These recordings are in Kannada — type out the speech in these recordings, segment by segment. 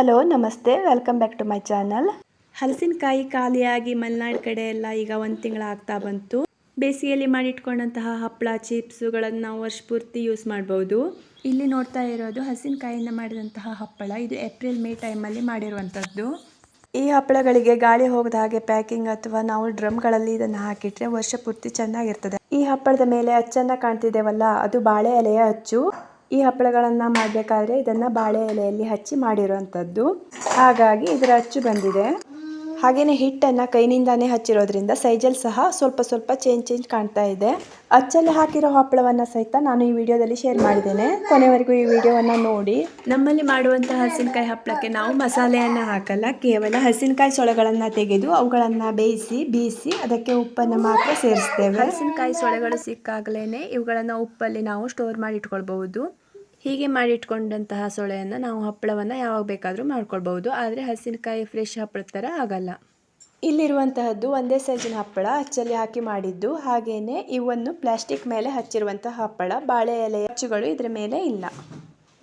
ಹಲೋ ನಮಸ್ತೆ, welcome back to my channel. ಹಲಸಿನಕಾಯಿ ಖಾಲಿಯಾಗಿ ಮಲೆನಾಡು ಕಡೆ ಎಲ್ಲ ಈಗ 1 ತಿಂಗಳಾಗ್ತಾ ಬಂತು. ಬೇಸಿಗೆಯಲ್ಲಿ ಮಾಡಿಟ್ಕೊಂಡಂತಹ ಹಪ್ಪಳ ಚಿಪ್ಸ್ಗಳನ್ನು ನಾವು ವರ್ಷ ಪೂರ್ತಿ ಯೂಸ್ ಮಾಡ್ಬೋದು. ಇಲ್ಲಿ ನೋಡ್ತಾ ಇರೋದು ಹಲಸಿನಕಾಯಿಯಿಂದ ಮಾಡಿದಂತಹ ಹಪ್ಪಳ. ಇದು ಏಪ್ರಿಲ್ ಮೇ ಟೈಮಲ್ಲಿ ಮಾಡಿರುವಂಥದ್ದು. ಈ ಹಪ್ಪಳಗಳಿಗೆ ಗಾಳಿ ಹೋಗದ ಹಾಗೆ ಪ್ಯಾಕಿಂಗ್ ಅಥವಾ ನಾವು ಡ್ರಮ್ಗಳಲ್ಲಿ ಇದನ್ನು ಹಾಕಿಟ್ರೆ ವರ್ಷ ಪೂರ್ತಿ ಚೆನ್ನಾಗಿರ್ತದೆ. ಈ ಹಪ್ಪಳದ ಮೇಲೆ ಅಚ್ಚನ್ನ ಕಾಣ್ತಿದ್ದೇವಲ್ಲ, ಅದು ಬಾಳೆ ಎಲೆಯ ಅಚ್ಚು. ಈ ಹಪ್ಪಳಗಳನ್ನು ಮಾಡಬೇಕಾದ್ರೆ ಇದನ್ನು ಬಾಳೆ ಎಲೆಯಲ್ಲಿ ಹಚ್ಚಿ ಮಾಡಿರುವಂಥದ್ದು, ಹಾಗಾಗಿ ಇದರ ಅಚ್ಚು ಬಂದಿದೆ. ಹಾಗೆಯೇ ಹಿಟ್ಟನ್ನು ಕೈನಿಂದಾನೇ ಹಚ್ಚಿರೋದ್ರಿಂದ ಸೈಜಲ್ಲಿ ಸಹ ಸ್ವಲ್ಪ ಚೇಂಜ್ ಕಾಣ್ತಾ ಇದೆ. ಅಚ್ಚಲ್ಲಿ ಹಾಕಿರೋ ಹಪ್ಪಳವನ್ನು ಸಹಿತ ನಾನು ಈ ವಿಡಿಯೋದಲ್ಲಿ ಶೇರ್ ಮಾಡಿದ್ದೇನೆ. ಕೊನೆವರೆಗೂ ಈ ವಿಡಿಯೋವನ್ನು ನೋಡಿ. ನಮ್ಮಲ್ಲಿ ಮಾಡುವಂತಹ ಹಲಸಿನಕಾಯಿ ಹಪ್ಪಳಕ್ಕೆ ನಾವು ಮಸಾಲೆಯನ್ನು ಹಾಕಲ್ಲ, ಕೇವಲ ಹಲಸಿನಕಾಯಿ ಸೊಳೆಗಳನ್ನು ತೆಗೆದು ಅವುಗಳನ್ನು ಬೀಸಿ ಅದಕ್ಕೆ ಉಪ್ಪನ್ನು ಮಾತ್ರ ಸೇರಿಸ್ತೇವೆ. ಹಲಸಿನಕಾಯಿ ಸೊಳೆಗಳು ಸಿಕ್ಕಾಗಲೇ ಇವುಗಳನ್ನು ಉಪ್ಪಲ್ಲಿ ನಾವು ಸ್ಟೋರ್ ಮಾಡಿ ಇಟ್ಕೊಳ್ಬಹುದು. ಹೀಗೆ ಮಾಡಿಟ್ಕೊಂಡಂತಹ ಸೊಳೆಯನ್ನು ನಾವು ಹಪ್ಪಳವನ್ನು ಯಾವಾಗ ಬೇಕಾದರೂ ಮಾಡ್ಕೊಳ್ಬಹುದು. ಆದರೆ ಹಲಸಿನಕಾಯಿ ಫ್ರೆಶ್ ಹಪ್ಪಳದ ಥರ ಆಗಲ್ಲ. ಇಲ್ಲಿರುವಂತಹದ್ದು ಒಂದೇ ಸೈಜಿನ ಹಪ್ಪಳ, ಅಚ್ಚಲ್ಲಿ ಹಾಕಿ ಮಾಡಿದ್ದು. ಹಾಗೇನೆ ಇವನ್ನು ಪ್ಲಾಸ್ಟಿಕ್ ಮೇಲೆ ಹಚ್ಚಿರುವಂತಹ ಹಪ್ಪಳ, ಬಾಳೆ ಎಲೆಯ ಅಚ್ಚುಗಳು ಇದರ ಮೇಲೆ ಇಲ್ಲ.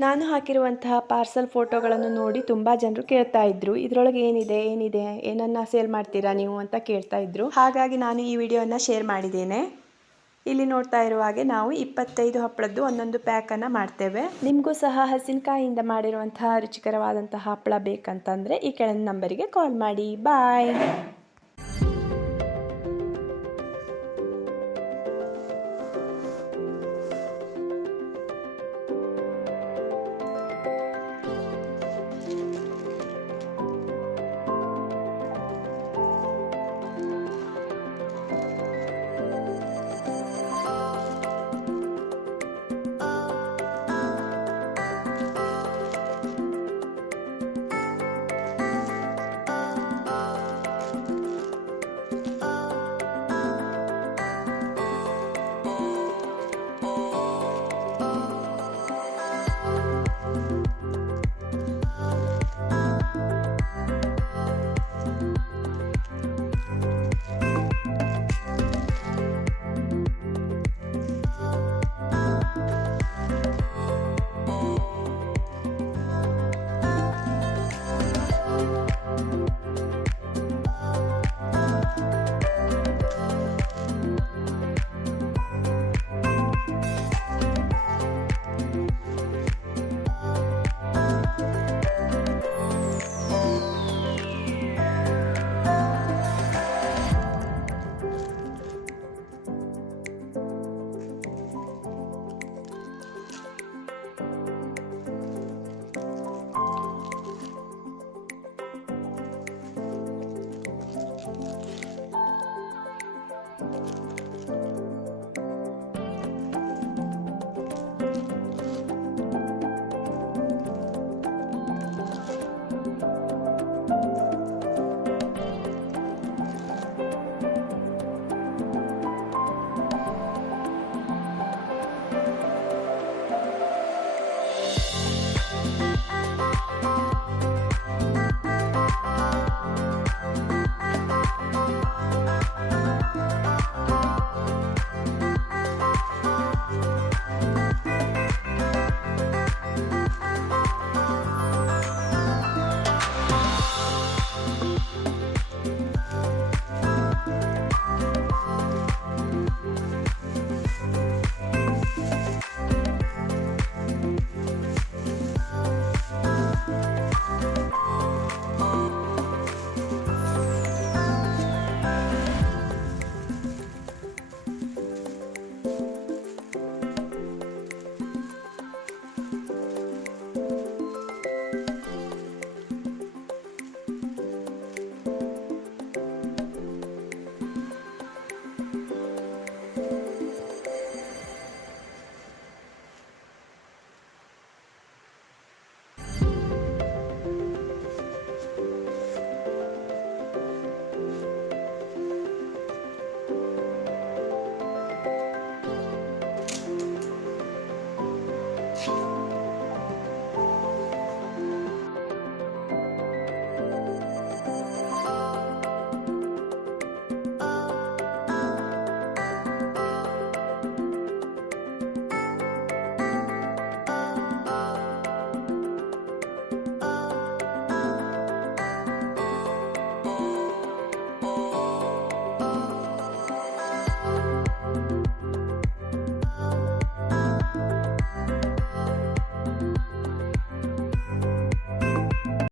ನಾನು ಹಾಕಿರುವಂತಹ ಪಾರ್ಸಲ್ ಫೋಟೋಗಳನ್ನು ನೋಡಿ ತುಂಬ ಜನರು ಕೇಳ್ತಾ ಇದ್ರು, ಇದರೊಳಗೆ ಏನಿದೆ ಏನನ್ನ ಸೇಲ್ ಮಾಡ್ತೀರಾ ನೀವು ಅಂತ ಕೇಳ್ತಾ ಇದ್ರು. ಹಾಗಾಗಿ ನಾನು ಈ ವಿಡಿಯೋನ ಶೇರ್ ಮಾಡಿದ್ದೇನೆ. ಇಲ್ಲಿ ನೋಡ್ತಾ ಇರುವ ಹಾಗೆ ನಾವು 25 ಹಪ್ಪಳದ್ದು ಒಂದೊಂದು ಪ್ಯಾಕನ್ನು ಮಾಡ್ತೇವೆ. ನಿಮಗೂ ಸಹ ಹಲಸಿನಕಾಯಿಯಿಂದ ಮಾಡಿರುವಂತಹ ರುಚಿಕರವಾದಂತಹ ಹಪ್ಪಳ ಬೇಕಂತಂದರೆ ಈ ಕೆಳಗಿನ ನಂಬರಿಗೆ ಕಾಲ್ ಮಾಡಿ. ಬಾಯ್.